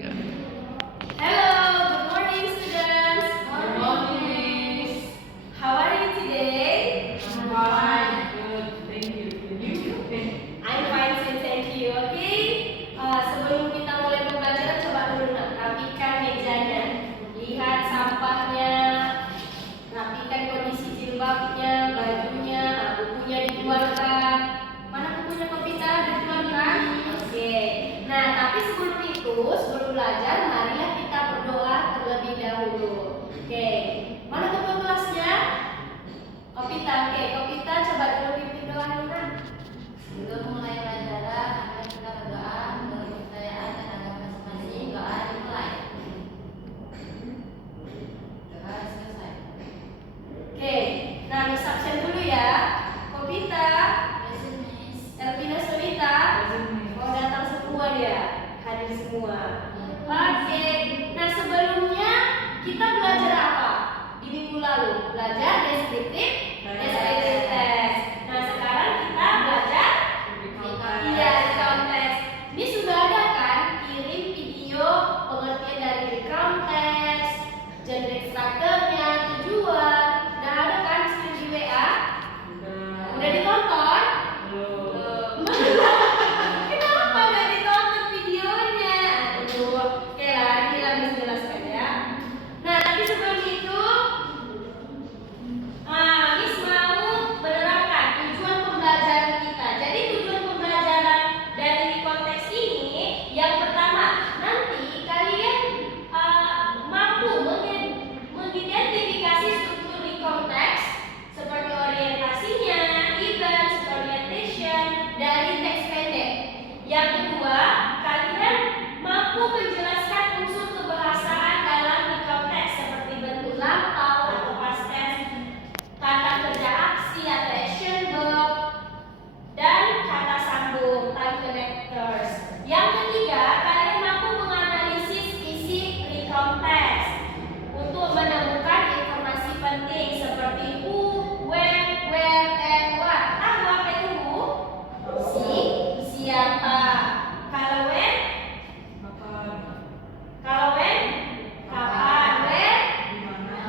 Yeah. Hello, good morning students. Good morning. How are you today? Fine, good, thank you. And you? I'm fine too, thank you. Okay. Sebelum kita mulai pembelajaran, coba dulu rapikan mejanya. Lihat sampahnya, rapikan kondisi jilbabnya, bajunya, bukunya dikeluarkan. Mana bukunya Kopita? Dikeluarkan? Oke. Nah, tapi sebelum itu, sebelum belajar, marilah kita berdoa terlebih dahulu. Oke. Mana ketua kelasnya? Kopita. Oke, Kopita coba dulu pimpin doa kita. Sebelum mulai pelajaran, akan kita berdoa menurut kepercayaan dan agama masing-masing. Doa dimulai. Doa selesai. Oke. Nah, Miss absen dulu ya. Kopita, Present, Miss. Elvina Solita. Oh, datang semua dia. Hadir semua. Oke. Nah, sebelumnya kita belajar apa? Di minggu lalu belajar deskriptif, deskriptif test. Nah, sekarang kita belajar iya recount test. Ini sudah ada kan? Kirim video pengertian dari recount test, genre strukturnya, tujuan. Udah ada kan screen di WA? Udah ditonton? Belum. Kenapa nggak ditonton videonya? Aduh, oke lagi Miss jelaskan ya. Nah, tapi sebelum itu, Miss mau menerangkan tujuan pembelajaran kita. Jadi tujuan pembelajaran dari konteks ini, yang pertama, nanti kalian mampu mengidentifikasi struktur di konteks seperti orientasinya, events, orientation, dari teks pendek. Yang kedua, kalian mampu menjelaskan unsur kebahasaan dalam di konteks seperti bentuk lampau atau past tense, kata kerja aksi atau action verb, dan kata sambung time connectors. Yang ketiga, kalian mampu menganalisis isi recount text untuk menemukan informasi penting seperti who, when, where, and what. Tahu apa itu who? Siapa. Kalau when? Kalau when? Kapan. Where?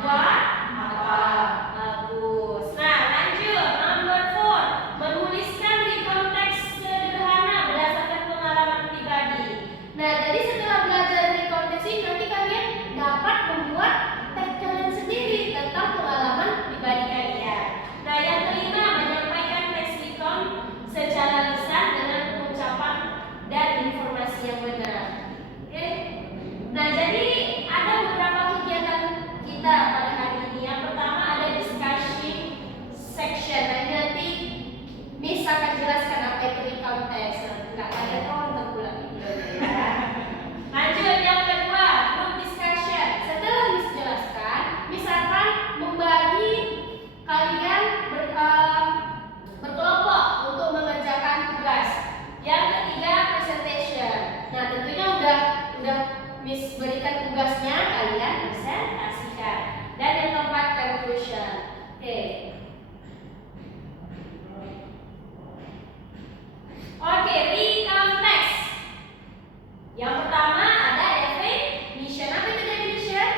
What? Apa? Bagus. Nah, lanjut. Number 4. Menuliskan recount text sederhana berdasarkan pengalaman pribadi. Nah, jadi setelah belajar recount text ini, nanti kalian dapat membuat teks kalian sendiri tentang pengalaman pribadi kalian. Nah, yang kelima, menyampaikan teks recount secara lisan dengan pengucapan dan informasi yang benar. Oke? Nah, jadi ada beberapa kegiatan kita pada hari ini. Yang pertama ada discussion section. Nah, ini nanti Miss akan jelaskan apa itu recount text. Nggak ada tonton pula videonya ya. Lanjut, yang kedua, group discussion. Setelah Miss jelaskan, Miss akan membagi kalian berkelompok untuk mengerjakan tugas. Yang ketiga, presentation. Nah, tentunya udah Miss berikan tugasnya, kalian presentasikan. Dan yang keempat, conclusion. Oke. Oke, recount text. Yang pertama ada definition. Apa itu definition?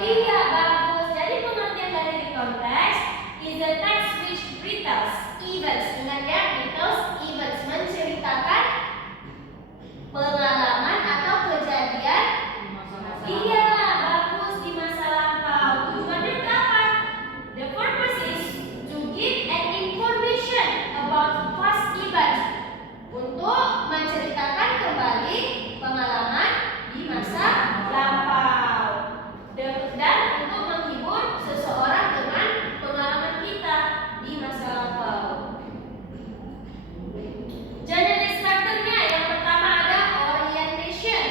Iya, bagus. Jadi pengertian dari recount text is a text which retells events. Ingat ya, retells events, menceritakan pengalaman atau kejadian. Iya, bagus, di masa lampau. Tujuannya apa? The purpose is to give an information about past events, untuk menceritakan kembali pengalaman di masa lampau, dan untuk menghibur seseorang dengan pengalaman kita di masa lampau. Genre strukturnya yang pertama ada orientation.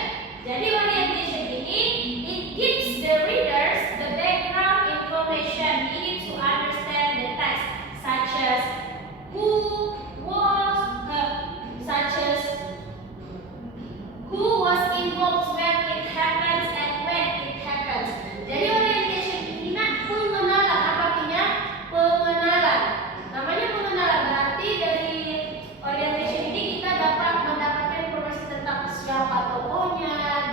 Jadi orientation ini, it gives the readers the background information needed to understand the text, such as who was involved when it happens and when it happens. Jadi orientation ini pengenalan. Apa artinya? Pengenalan. Namanya pengenalan, berarti dari orientation ini kita dapat mendapatkan informasi tentang siapa tokohnya,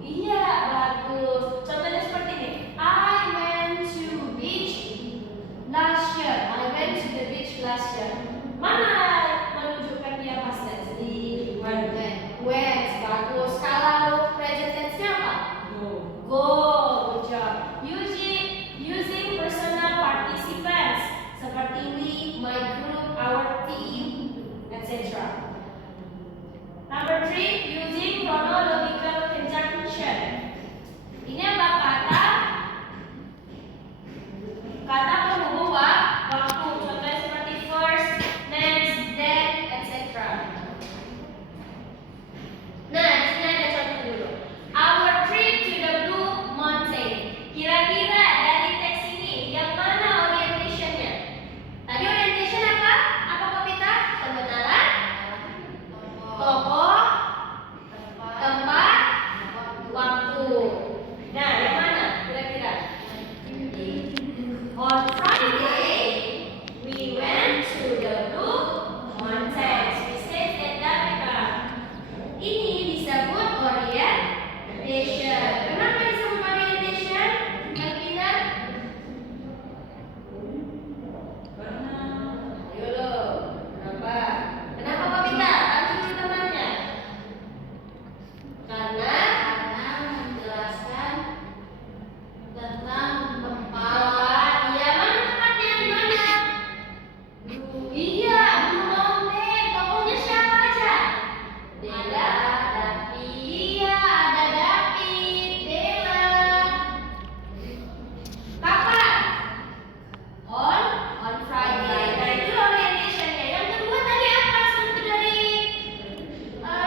Iya, bagus. Contohnya seperti ini. I went to beach last year. I went to the beach last year. Mana menunjukkan dia past tense? Di Went. went. Bagus. Kalau present tense-nya apa? Go. Go. Good job. Using personal participants seperti we, my group, our team, etc. Number 3, using chronological conjunction. Ini apa kata? Kata penghubung waktu. Contohnya seperti first, next, then, etc. Nah, di sini ada contoh dulu. Our trip to the Blue Mountain. Kira-kira dari teks ini yang mana orientation-nya? Tadi orientation apa? Apa Kopita? Pengenalan, tokoh, tempat, waktu. Nah, yang mana kira-kira? On Friday, we went to the Blue Mountains. We stayed at Dapika. Ini disebut orientation. Kenapa disebut orientation? Alvina? Karena Ayo lo. Kenapa? Kenapa Kopita? Bantu dulu temannya. Karena menjelaskan tentang tempat. iya, mana tempatnya? Di mana? Iya, Blue Mountain. Tokohnya siapa aja? Ada Davi, Iya, ada David, Bella. Kapan? On Friday. Nah, itu orientation-nya. Yang kedua tadi apa?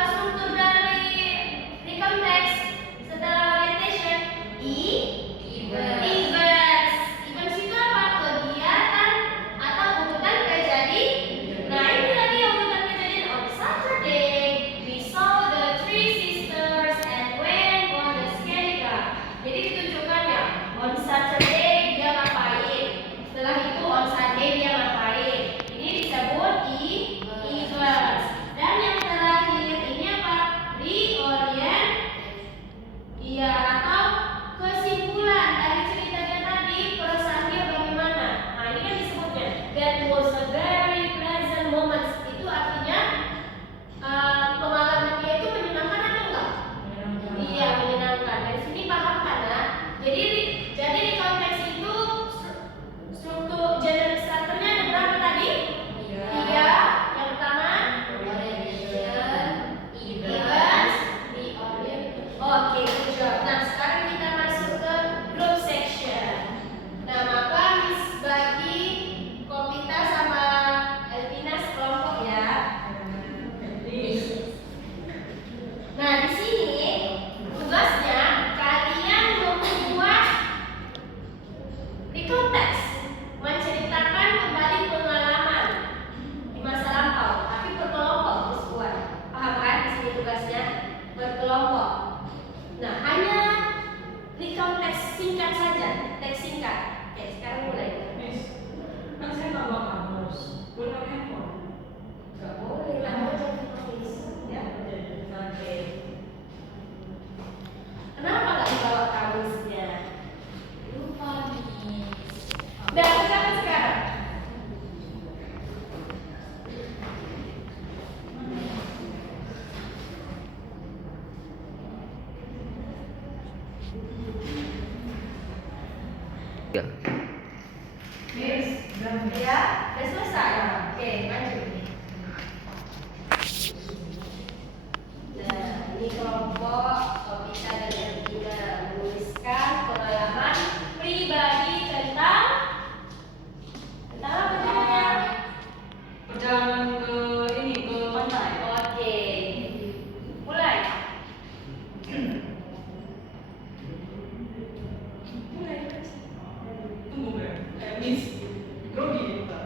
Struktur dari recount text setelah orientation. Events. Events itu apa? Kegiatan atau urutan kejadian. Nah, ini lagi urutan kejadian. On Saturday, we saw the three sisters and went on the Skelliga. Jadi ditunjukkan ya, on Saturday dia ngapain. Setelah itu on Sunday dia ngapain. Ini disebut events. Dan yang terakhir ini apa? Reorient. Iya, atau kesimpulan dari ceritanya tadi, perasaannya bagaimana? Nah, ini kan disebutnya that was a very pleasant moment. Itu artinya pengalaman dia itu menyenangkan atau enggak? Iya, menyenangkan. Dari sini paham kan? Nah? Jadi di konteks itu struktur general structure-nya ada berapa tadi? 3. Yang pertama, orientation, events. reorientation. Oke, good job. Nah, sekarang kita masuk ke group section. Nah, maka Miss bagi Kopita sama Elvina sekelompok ya. Nah, di sini tugasnya kalian membuat recount text, menceritakan kembali pengalaman di masa lampau, tapi berkelompok Miss buat. Paham kan? Di sini tugasnya berkelompok. Nah, hanya recount teks singkat saja, teks singkat. Oke, sekarang mulai. Miss, kan saya nggak bawa kamus. Boleh pakai handphone? Gak boleh, kamu jangan tulis. Ya. Oke. Kenapa nggak dibawa kamusnya? Lupa nih. Udah, kerjakan sekarang. Miss, Ya, udah selesai. Oke, lanjut. Nah, ini kelompok Kopita dan Elvina menuliskan pengalaman pribadi tentang apa judulnya? perjalanan ke pantai. Oke, mulai. Tunggu ya. Miss, grogi bukan?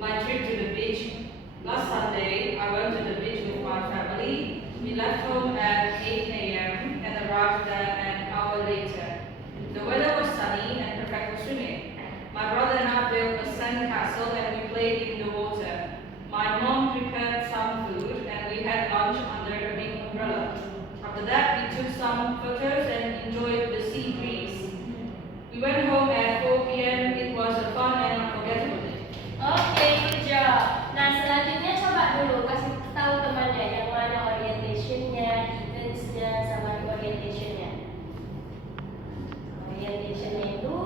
My trip to the beach. Last Sunday, I went to the beach with my family. We left home at 8 a.m. and arrived there an hour later. The weather was sunny and perfect for swimming. My brother and I built a sand castle and we played in the water. My mom prepared some food and we had lunch under a big umbrella. After that, we took some photos and enjoyed the sea breeze. We went home at 4 p.m. It was a fun and unforgettable day. Oke, good job. Nah, selanjutnya coba dulu kasih tahu temannya yang mana orientationnya, eventsnya, sama orientationnya. Orientationnya itu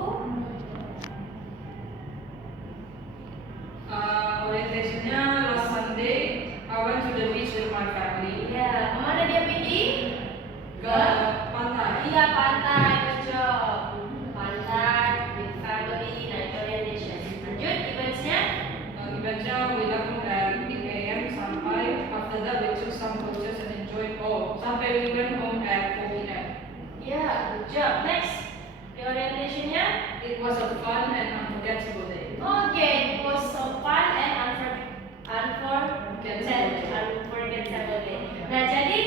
Orientationnya last Sunday, I went to the beach with my family. ya kemana dia pergi? Ke pantai. Iya, pantai, good job. Pantai with family, nah itu orientation. Lanjut, eventsnya? Eventnya we left home at 8 a.m. sampai. After that, we took some photos and enjoyed all. Sampai we went home at 4 p.m. Ya, good job. Next, the orientationnya? It was a fun and unforgettable day. Oke, it was so fun and unforgettable day. Nah, jadi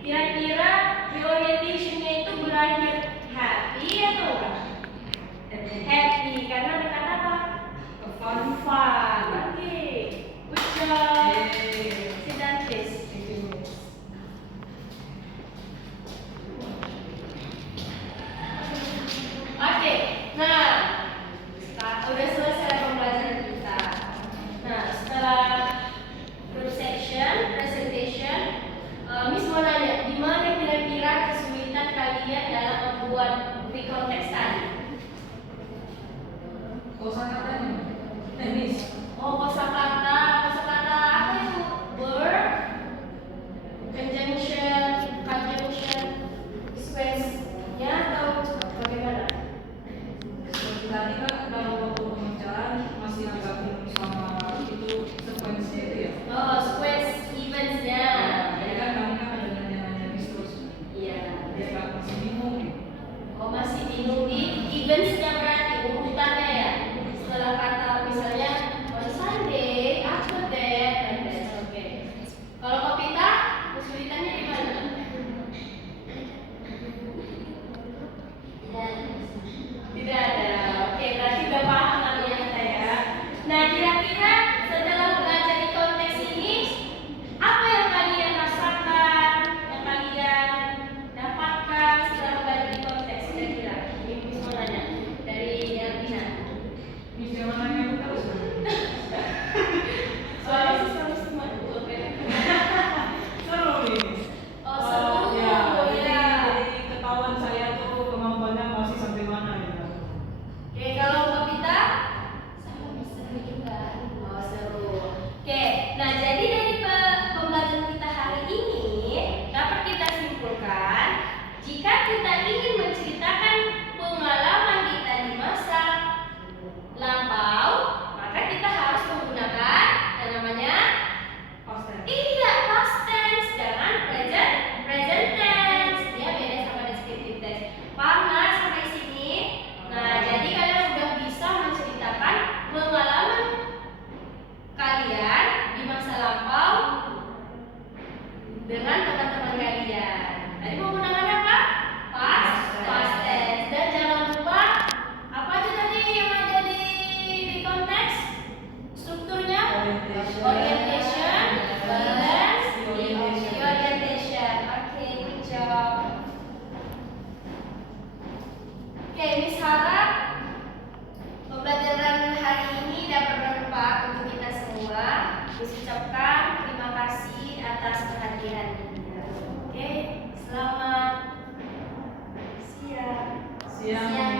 kira-kira the orientationnya itu berakhir happy atau enggak? Happy, karena ada kata apa? A fun. Fun. Oke, good job. Yay. Sit down, please. Oke, nah udah selesai pembelajaran kita. Nah, setelah group section, presentation, Miss mau nanya, di mana kira-kira kesulitan kalian dalam membuat recall text tadi? Kosakatanya. Miss. Oh, kosakata apa itu? Verb, conjunction, sequence-nya atau bagaimana? Tadi kan kalau waktu pembicaraan masih agak bingung sama itu sekuensinya itu ya. Oh, sequence events-nya. Jadi kan kami kan ada nanya-nanya terus. Iya. Dia nggak masih bingung gitu. Oh, masih bingung di events-nya berarti urutannya ya. Setelah kata misalnya on Sunday, after that, and that's okay. Kalau Kopita, kesulitannya di mana? Tidak ada. Oke, berarti udah paham artinya kita ya. Nah, kira-kira setelah belajar di konteks ini, apa yang kalian rasakan, yang kalian dapatkan setelah belajar di konteks? Kira-kira, ini Miss mau nanya dari Elvina. Miss yang mana yang terus? Soalnya siswa semua itu oke. Seru nih. Oh, seru. Ya, Ya. jadi ketahuan saya tuh kemampuannya masih sampai mana gitu. Oke, kalau Kopita? Sama seru juga. Oh, seru. Oke, nah jadi dari pembelajaran kita hari ini dapat kita simpulkan jika kita ingin menceritakan pengalaman kita di masa lampau, maka kita harus menggunakan yang namanya iya past tense, jangan present tense. Dia beda sama descriptive tense. Paham nggak sampai sini? Nah, jadi kalian sudah bisa menceritakan pengalaman kalian di masa lampau dengan teman-teman kalian. Tadi menggunakan apa? Past tense. Dan jangan lupa apa aja tadi yang ada di konteks strukturnya? Orientation, balance, orientation. Oke, good job. Oke, Miss harap pembelajaran hari ini dapat bermanfaat untuk kita semua. Miss ucapkan terima kasih atas perhatiannya. Oke, selamat siang. Siang.